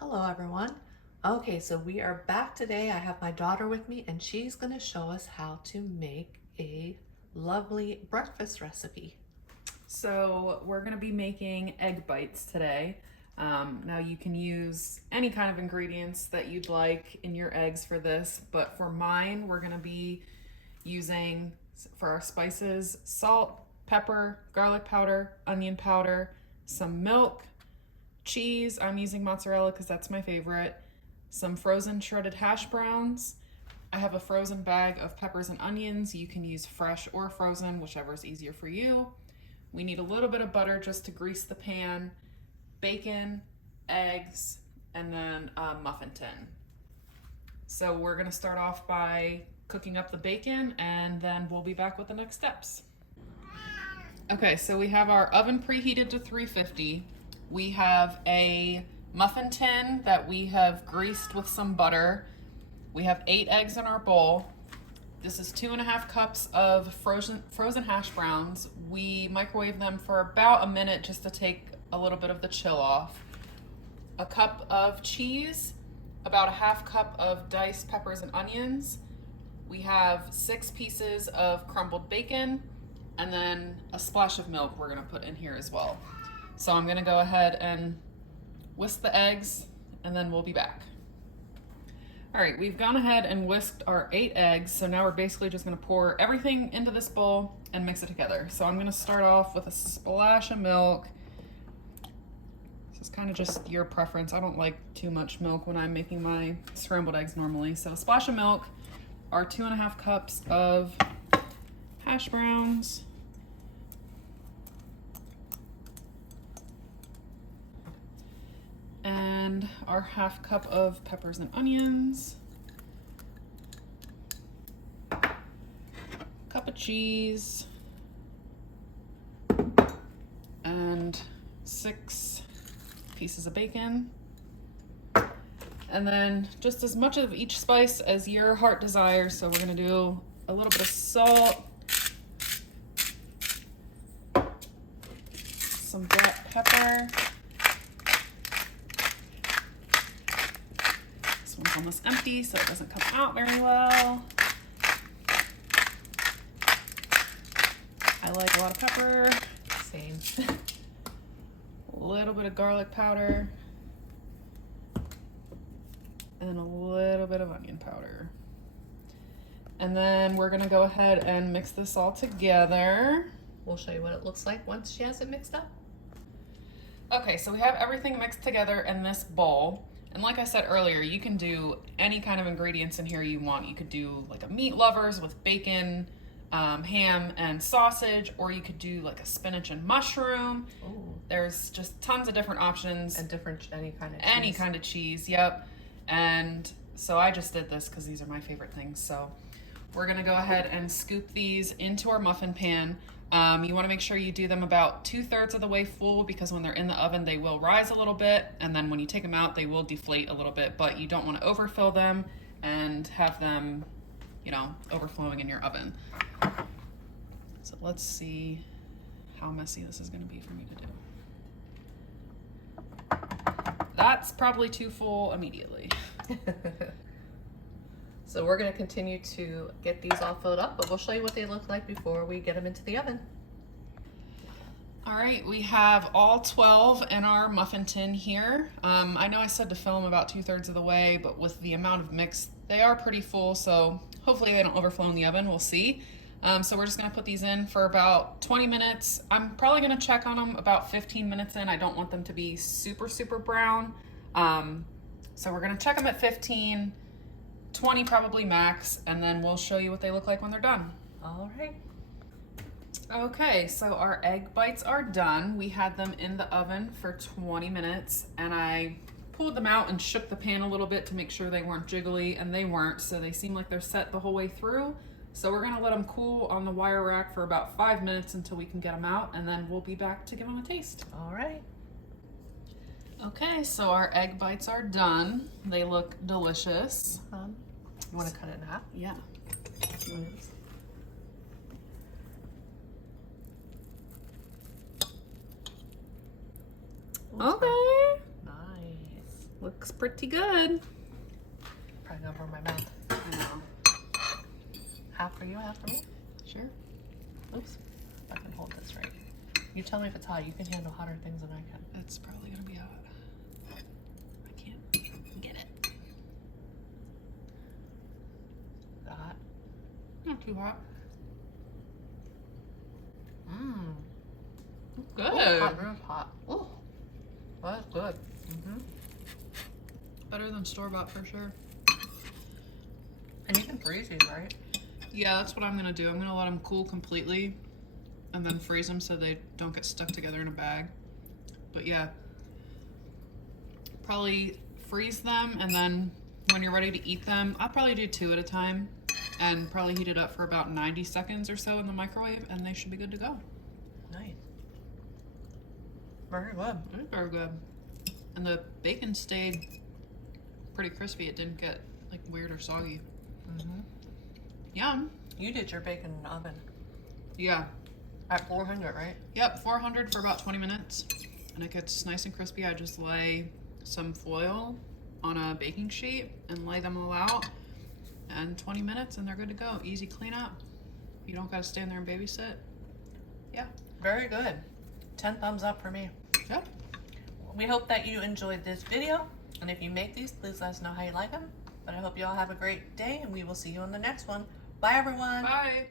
Hello everyone. Okay, so we are back today. I have my daughter with me and she's going to show us how to make a lovely breakfast recipe. So we're gonna be making egg bites today. Now you can use any kind of ingredients that you'd like in your eggs for this, but for mine, we're gonna be using for our spices salt, pepper, garlic powder, onion powder, some milk, cheese. I'm using mozzarella because that's my favorite. Some frozen shredded hash browns. I have a frozen bag of peppers and onions. You can use fresh or frozen, whichever is easier for you. We need a little bit of butter just to grease the pan, bacon, eggs, and then a muffin tin. So we're gonna start off by cooking up the bacon and then we'll be back with the next steps. Okay, so we have our oven preheated to 350. We have a muffin tin that we have greased with some butter. We have 8 eggs in our bowl. This is 2.5 cups of frozen hash browns. We microwave them for about a minute just to take a little bit of the chill off. A cup of cheese, about a half cup of diced peppers and onions. We have 6 pieces of crumbled bacon, and then a splash of milk we're gonna put in here as well. So I'm gonna go ahead and whisk the eggs, and then we'll be back. All right, we've gone ahead and whisked our 8 eggs, so now we're basically just gonna pour everything into this bowl and mix it together. So I'm gonna start off with a splash of milk. This is kind of just your preference. I don't like too much milk when I'm making my scrambled eggs normally. So a splash of milk, our 2.5 cups of hash browns, and our half cup of peppers and onions, cup of cheese, and 6 pieces of bacon. And then just as much of each spice as your heart desires. So we're gonna do a little bit of salt, some black pepper. This one's almost empty, so it doesn't come out very well. I like a lot of pepper. Same. A little bit of garlic powder. And a little bit of onion powder. And then we're gonna go ahead and mix this all together. We'll show you what it looks like once she has it mixed up. Okay, so we have everything mixed together in this bowl. And like I said earlier, you can do any kind of ingredients in here you want. You could do like a meat lovers with bacon, ham and sausage, or you could do like a spinach and mushroom. Ooh. There's just tons of different options. And any kind of cheese. Any kind of cheese, yep. And so I just did this because these are my favorite things. So we're gonna go ahead and scoop these into our muffin pan. You wanna make sure you do them about 2/3 of the way full, because when they're in the oven, they will rise a little bit. And then when you take them out, they will deflate a little bit, but you don't wanna overfill them and have them, overflowing in your oven. So let's see how messy this is gonna be for me to do. That's probably too full immediately. So we're going to continue to get these all filled up, but we'll show you what they look like before we get them into the oven. All right, we have all 12 in our muffin tin here. I know I said to fill them about 2/3 of the way, but with the amount of mix, they are pretty full, so hopefully they don't overflow in the oven, we'll see. So we're just gonna put these in for about 20 minutes. I'm probably gonna check on them about 15 minutes in. I don't want them to be super, super brown. So we're gonna check them at 15, 20 probably max, and then we'll show you what they look like when they're done. All right. Okay, so our egg bites are done. We had them in the oven for 20 minutes, and I pulled them out and shook the pan a little bit to make sure they weren't jiggly, and they weren't, so they seem like they're set the whole way through. So we're gonna let them cool on the wire rack for about 5 minutes until we can get them out, and then we'll be back to give them a taste. All right. Okay, so our egg bites are done. They look delicious. You want to cut it in half? Yeah. Okay. Nice. Looks pretty good. Probably gonna burn my mouth. I know. Half for you, half for me? Sure. Oops. I can hold this right. You tell me if it's hot. You can handle hotter things than I can. It's probably gonna be hot. I can't get it. Is that hot? Not too hot. Mmm. Good. Ooh, hot, real hot. Ooh. Well, that's good. Mm-hmm. Better than store-bought for sure. And you can freeze these, right? Yeah, that's what I'm gonna do. I'm gonna let them cool completely and then freeze them so they don't get stuck together in a bag. But yeah, probably freeze them, and then when you're ready to eat them, I'll probably do 2 at a time and probably heat it up for about 90 seconds or so in the microwave, and they should be good to go. Nice. Very good. It's very good. And the bacon stayed pretty crispy. It didn't get like weird or soggy. Mm-hmm. Yum. You did your bacon in the oven Yeah. at 400, right? Yep, 400 for about 20 minutes. And it gets nice and crispy. I just lay some foil on a baking sheet and lay them all out. And 20 minutes and they're good to go. Easy cleanup. You don't gotta stand there and babysit. Yeah. Very good. 10 thumbs up for me. Yep. We hope that you enjoyed this video. And if you make these, please let us know how you like them. But I hope you all have a great day, and we will see you on the next one. Bye, everyone. Bye.